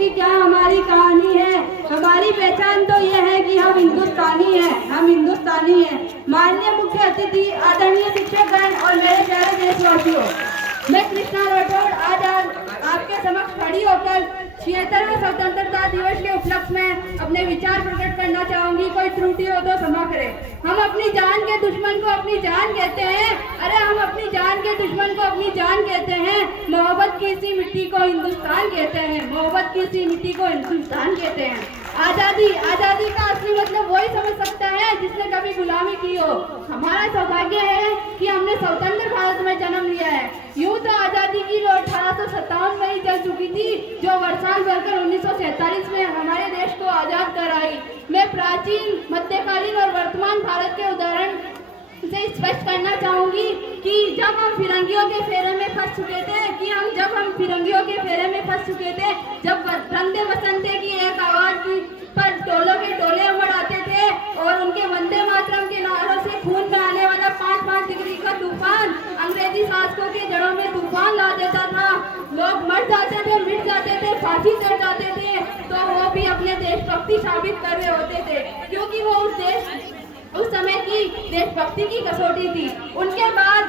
कि क्या हमारी कहानी है। हमारी पहचान तो ये है कि हम हिंदुस्तानी हैं, हम हिंदुस्तानी हैं। माननीय मुख्य अतिथि, आदरणीय शिक्षकगण और मेरे प्यारे देशवासियों, मैं कृष्णा राठौड़ आज आपके समक्ष खड़ी होकर 76वें स्वतंत्रता दिवस के उपलक्ष्य में अपने विचार प्रकट करना चाहूंगी। कोई त्रुटि हो तो क्षमा करें। हम अपनी जान के दुश्मन को अपनी जान कहते हैं। अरे हम अपनी जान के दुश्मन को अपनी जान कहते हैं। मोहब्बत की इसी मिट्टी को हिंदुस्तान कहते हैं। मोहब्बत की इसी मिट्टी को हिंदुस्तान कहते हैं। आजादी, आजादी का असली मतलब वही समझ सकता है जिसने कभी गुलामी की हो। हमारा सौभाग्य है कि हमने स्वतंत्र भारत में जन्म लिया है। यूं तो आजादी की जो 1857 में ही चल चुकी थी, जो वर्षांत भरकर 1947 में हमारे देश को आजाद कराई। मैं प्राचीन, मध्यकालीन और वर्तमान भारत के उदाहरण से स्पष्ट करना चाहूंगी कि जब हम फिरंगियों के फेरे में फंस चुके थे, जब रंगदे बसंते की एक आवाज पर टोलों के टोले उमड़ आते थे और उनके वंदे मातरम के नारों से खून में आने वाला 5-5 डिग्री का तूफान अंग्रेजी शासकों के जड़ों में तूफान ला देता था। लोग मर जाते थे, मिट जाते थे, फांसी चढ़ जाते थे, तो वो भी अपने देशभक्ति साबित कर रहे होते थे, क्योंकि वो उस समय की देशभक्ति की कसौटी थी। उनके बाद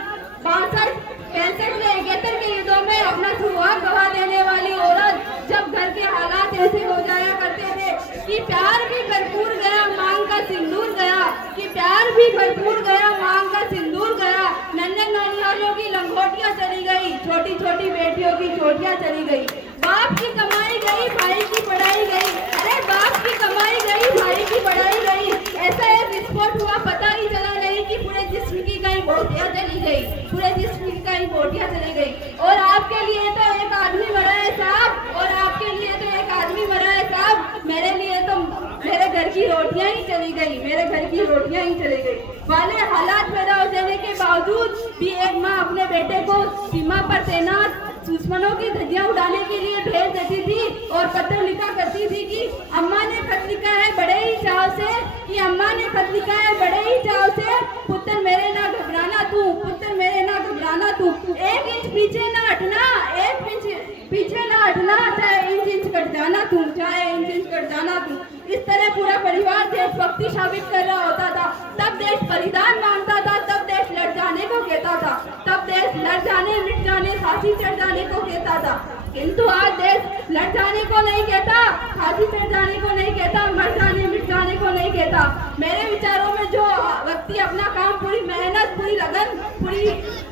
62, 65 में 71 के युद्धों में अपना सुहाग गवा देने वाली औरत, जब घर के हालात ऐसे हो जाया करते थे कि प्यार भी भरपूर गया, मांग का सिंदूर गया, कि प्यार भी भरपूर गया, मांग का सिंदूर गया। नन्हे नौनिहालों की लंगोटियां चली गई, छोटी छोटी बेटियों की चोटियां चली गई। बाप की कमाई गई, भाई की पढ़ाई गई। अरे बाप की कमाई गई, भाई की पढ़ाई गई। ऐसा एक विस्फोट हुआ, पता ही चला नहीं कि पूरे जिस्म की कहीं बोटियां चली गई, पूरे जिस्म की कहीं बोटियां चली गई। और आपके लिए तो एक आदमी मरा है साहब, और आपके लिए तो एक आदमी मरा है साहब। मेरे लिए तो मेरे घर की रोटियां ही चली गई, मेरे घर की रोटियां ही चली गई। वाले हालात पैदा हो जाने के बावजूद भी एक माँ अपने बेटे को सीमा पर तैनात दुश्मनों की धज्जियां उड़ाने के लिए भेज देती थी और पत्र लिखा करती थी कि अम्मा ने खत लिखा है बड़े ही चाव से, कि अम्मा ने खत लिखा है बड़े ही चाव से, पुत्र मेरे ना घबराना तू, पुत्र मेरे ना घबराना तू, 1 इंच पीछे ना हटना, 1 इंच पीछे ना हटना, चाहे इंच कट जाना तू, चाहे इंच कट जाना तू। इस तरह पूरा परिवार देशभक्ति साबित कर रहा होता था। तब देश बलिदान मांगता था, तब देश लड़ जाने को कहता था, तब देश लड़ जाने, मिट जाने, फांसी चढ़ जाने को कहता था। किंतु आज देश लड़ जाने को नहीं कहता, फांसी चढ़ जाने को नहीं कहता, मर जाने, मिट जाने को नहीं कहता। मेरे विचारों में जो व्यक्ति अपना काम पूरी मेहनत, पूरी लगन, पूरी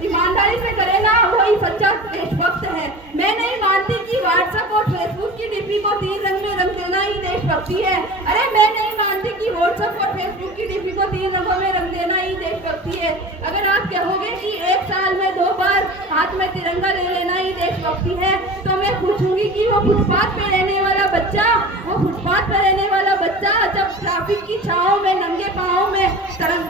ईमानदारी से करेगा, वही सच्चा देशभक्त है। मैं नहीं मानती कि व्हाट्सएप और फेसबुक की डीपी को 3 रंग में रंग देना ही देशभक्ति है। अरे मैं नहीं मानती कि व्हाट्सएप और फेसबुक की डीपी को 3 रंगों में रंग देना ही देशभक्ति है। अगर आप कहोगे कि 1 साल में 2 बार हाथ में तिरंगा ले लेना ही देशभक्ति है, तो मैं पूछूंगी कि वो फुटपाथ पे रहने वाला बच्चा, जब ट्रैफिक की छांव में नंगे पाँव में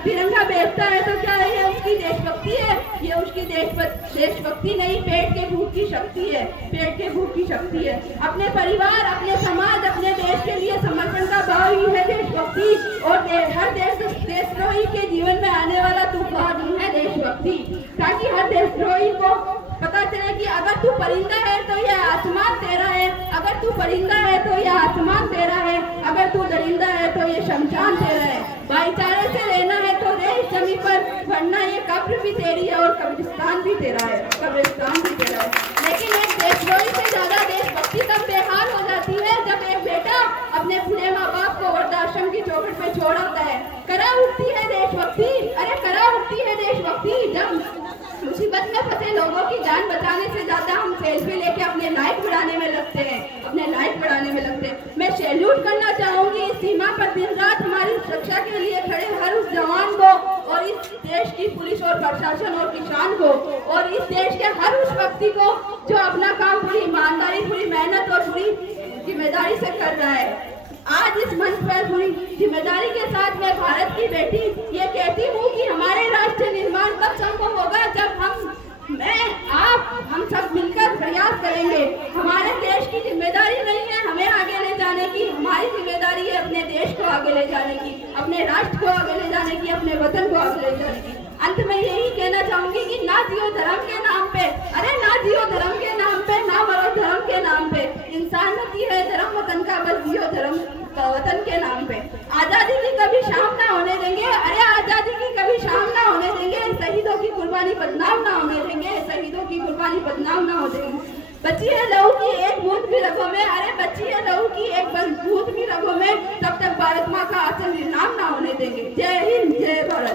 तिरंगा बेचता है, तो क्या ये उसकी देशभक्ति है? ये उसकी देशभक्ति नहीं, पेट के भूख की शक्ति है, पेट के भूख की शक्ति है। अपने परिवार, अपने समाज, अपने देश के लिए समर्पण का भाव ही है देशभक्ति। और हर देशद्रोही के जीवन में आने वाला तूफान ही है देशभक्ति, ताकि हर देशद्रोही को पता चले कि अगर तू परिंदा है तो यह आसमान तेरा है, अगर तू परिंदा है तो यह आसमान तेरा है, अगर तू दरिंदा है तो यह शमशान तेरा है। भाईचारे से रहना है तो रह इस जमीन पर, वरना ये कब्र भी तेरी है और कब्रिस्तान भी तेरा है, कब्रिस्तान भी तेरा है। लेकिन एक देशद्रोही से ज्यादा देशभक्ति तब बेहाल हो जाती है जब एक बेटा अपने बूढ़े माँ बाप को वृद्धाश्रम की चौखट में छोड़ आता है। करा उठती है देशभक्ति, अरे करा उठती है देशभक्ति जब मुसीबत में फंसे लोगों की जान बचाने से ज्यादा हम सेल्फी लेके अपने लाइफ बढ़ाने में लगते हैं, अपने लाइफ बढ़ाने में लगते हैं। मैं सैल्यूट करना चाहूंगी इस सीमा पर दिन रात हमारी सुरक्षा के लिए खड़े हर उस जवान को, और इस देश की पुलिस और प्रशासन और किसान को, और इस देश के हर उस व्यक्ति को जो अपना काम पूरी ईमानदारी, पूरी मेहनत और पूरी जिम्मेदारी से कर रहा है। आज इस मंच पर पूरी जिम्मेदारी के साथ मैं भारत की बेटी ये कहती हूँ कि हमारे राष्ट्र निर्माण तब संभव होगा जब हम सब मिलकर प्रयास करेंगे। हमारे देश की जिम्मेदारी नहीं है हमें आगे ले जाने की, हमारी जिम्मेदारी है अपने देश को आगे ले जाने की, अपने राष्ट्र को आगे ले जाने की, अपने वतन को आगे ले जाने की। अंत में यही कहना चाहूंगी कि ना जियो धर्म के नाम पे, अरे ना जियो धर्म के नाम पे, ना मरो धर्म के नाम पे। इंसानियत कहती है धर्म वतन का बस जियो धर्म वतन के नाम पे। आजादी की कभी शाम ना होने देंगे, अरे आजादी की कभी शाम ना होने देंगे, शहीदों की कुर्बानी बदनाम ना होने देंगे, शहीदों की कुर्बानी बदनाम ना हो देंगे। बची है लहू की एक बूंद भी रगों में, अरे बची है लहू की एक बूंद भी रगों में, तब तक भारत माँ का आचरण नाम ना होने देंगे। जय